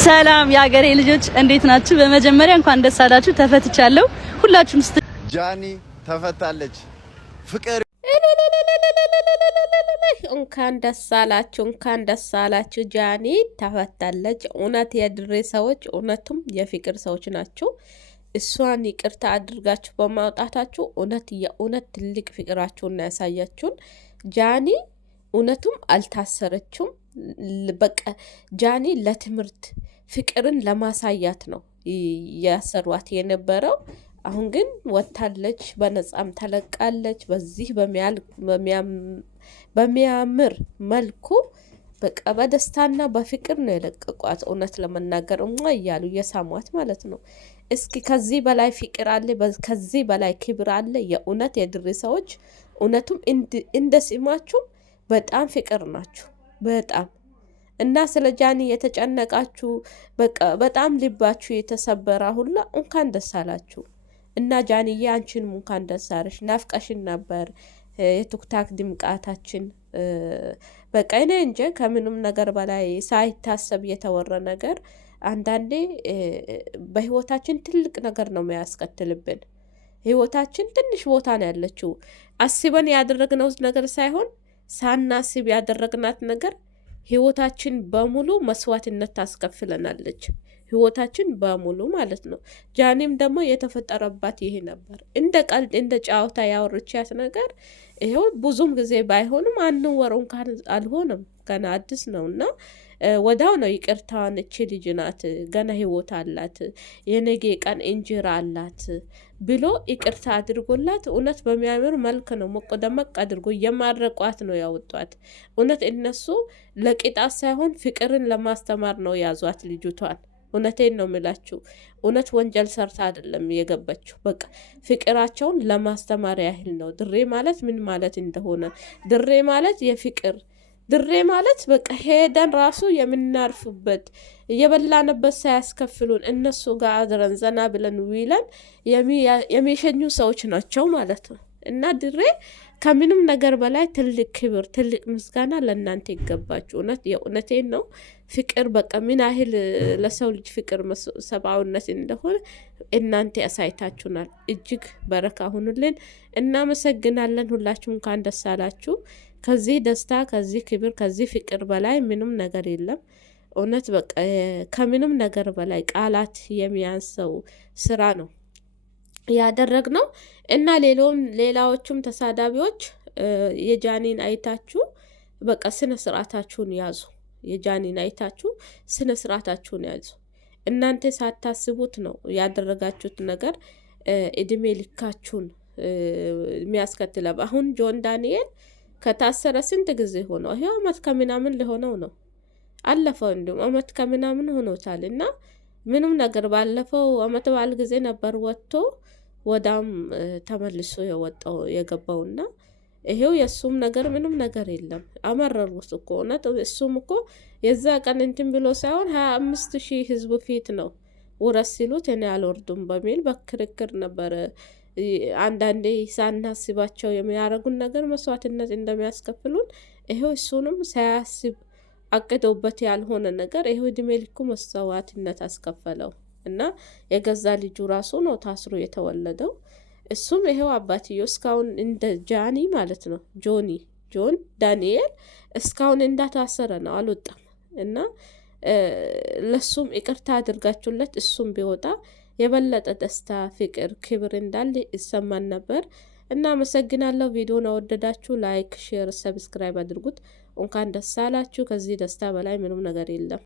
ሰላም የሀገሬ ልጆች እንዴት ናችሁ? በመጀመሪያ እንኳን ደስ አላችሁ፣ ተፈትቻለሁ። ሁላችሁም ጃኒ ተፈታለች። ፍቅር እንኳን ደስ አላችሁ፣ እንኳን ደስ አላችሁ። ጃኒ ተፈታለች። እውነት የድሬ ሰዎች እውነቱም የፍቅር ሰዎች ናቸው። እሷን ይቅርታ አድርጋችሁ በማውጣታችሁ የእውነት ትልቅ ፍቅራችሁን ያሳያችሁን። ጃኒ እውነቱም አልታሰረችም። በቃ ጃኒ ለትምህርት ፍቅርን ለማሳያት ነው ያሰሯት የነበረው። አሁን ግን ወታለች፣ በነጻም ተለቃለች። በዚህ በሚያምር መልኩ በቃ በደስታና በፍቅር ነው የለቀቋት። እውነት ለመናገር እያሉ የሳሟት ማለት ነው። እስኪ ከዚህ በላይ ፍቅር አለ? ከዚህ በላይ ክብር አለ? የእውነት የድሬ ሰዎች እውነቱም እንደ ስማችሁ በጣም ፍቅር ናችሁ። በጣም እና ስለ ጃኒ የተጨነቃችሁ በቃ በጣም ልባችሁ የተሰበረ ሁላ እንኳን ደስ አላችሁ። እና ጃኒዬ አንቺንም እንኳን ደስ አለሽ። ናፍቀሽን ነበር የቲክቶክ ድምቃታችን። በቃ እኔ እንጂ ከምንም ነገር በላይ ሳይታሰብ የተወራ ነገር አንዳንዴ በህይወታችን ትልቅ ነገር ነው የሚያስከትልብን። ህይወታችን ትንሽ ቦታ ነው ያለችው። አስበን ያደረግነው ነገር ሳይሆን ሳናስብ ያደረግናት ነገር ህይወታችን በሙሉ መስዋዕትነት ታስከፍለናለች። ህይወታችን በሙሉ ማለት ነው። ጃኒም ደግሞ የተፈጠረባት ይሄ ነበር። እንደ ቀልድ እንደ ጫወታ ያወረቻት ነገር ይሄው ብዙም ጊዜ ባይሆንም አንድ ወር እንኳን አልሆነም። ገና አዲስ ነውና ወዳው ነው ይቅርታዋን። እቺ ልጅ ናት፣ ገና ህይወት አላት፣ የነገ ቀን እንጀራ አላት ብሎ ይቅርታ አድርጎላት እውነት በሚያምር መልክ ነው ሞቅ ደመቅ አድርጎ የማረቋት ነው ያወጧት። እውነት እነሱ ለቅጣት ሳይሆን ፍቅርን ለማስተማር ነው ያዟት ልጅቷን። እውነቴን ነው የምላችሁ። እውነት ወንጀል ሰርታ አይደለም የገባችው። በቃ ፍቅራቸውን ለማስተማር ያህል ነው። ድሬ ማለት ምን ማለት እንደሆነ፣ ድሬ ማለት የፍቅር ድሬ ማለት በቃ ሄደን ራሱ የምናርፍበት እየበላንበት ሳያስከፍሉን እነሱ ጋር አድረን ዘና ብለን ውለን የሚሸኙ ሰዎች ናቸው ማለት ነው። እና ድሬ ከምንም ነገር በላይ ትልቅ ክብር፣ ትልቅ ምስጋና ለእናንተ ይገባችሁ። የእውነቴን ነው። ፍቅር በቃ ምን ያህል ለሰው ልጅ ፍቅር ሰብአዊነት እንደሆነ እናንተ ያሳይታችሁናል። እጅግ በረካ ሁኑልን። እናመሰግናለን። ሁላችሁም እንኳን ደስ አላችሁ። ከዚህ ደስታ፣ ከዚህ ክብር፣ ከዚህ ፍቅር በላይ ምንም ነገር የለም። እውነት በቃ ከምንም ነገር በላይ ቃላት የሚያንሰው ስራ ነው ያደረግነው። እና ሌላዎቹም ተሳዳቢዎች የጃኒን አይታችሁ በቃ ስነ ስርዓታችሁን ያዙ። የጃኒን አይታችሁ ስነ ስርዓታችሁን ያዙ። እናንተ ሳታስቡት ነው ያደረጋችሁት ነገር እድሜ ልካችሁን የሚያስከትለው። አሁን ጆን ዳንኤል ከታሰረ ስንት ጊዜ ሆነው? ይሄው አመት ከምናምን ሊሆነው ነው። አለፈው እንዲሁም አመት ከምናምን ሆኖታል። እና ምንም ነገር ባለፈው አመት በዓል ጊዜ ነበር ወጥቶ ወዳም ተመልሶ የገባውና ይሄው የሱም ነገር ምንም ነገር የለም። አመረሩት እኮ እውነት። እሱም እኮ የዛ ቀን እንትን ብሎ ሳይሆን 25,000 ህዝብ ፊት ነው ውረስ ሲሉት እኔ አልወርዱም በሚል በክርክር ነበር። አንዳንዴ ሳናስባቸው የሚያረጉን ነገር መስዋዕትነት እንደሚያስከፍሉን ይሄው እሱንም ሳያስብ አቅዶበት ያልሆነ ነገር ይሄው እድሜ ልኩ መስዋዕትነት አስከፈለው። እና የገዛ ልጁ ራሱ ነው ታስሮ የተወለደው። እሱም ይሄው አባትዮ እስካሁን እንደ ጃኒ ማለት ነው ጆን ዳንኤል እስካሁን እንዳታሰረ ነው፣ አልወጣም። እና ለሱም ይቅርታ አድርጋችሁለት እሱም ቢወጣ የበለጠ ደስታ፣ ፍቅር፣ ክብር እንዳለ ይሰማን ነበር። እና አመሰግናለሁ። ቪዲዮን አወደዳችሁ ላይክ፣ ሼር፣ ሰብስክራይብ አድርጉት። እንኳን ደስ አላችሁ። ከዚህ ደስታ በላይ ምንም ነገር የለም።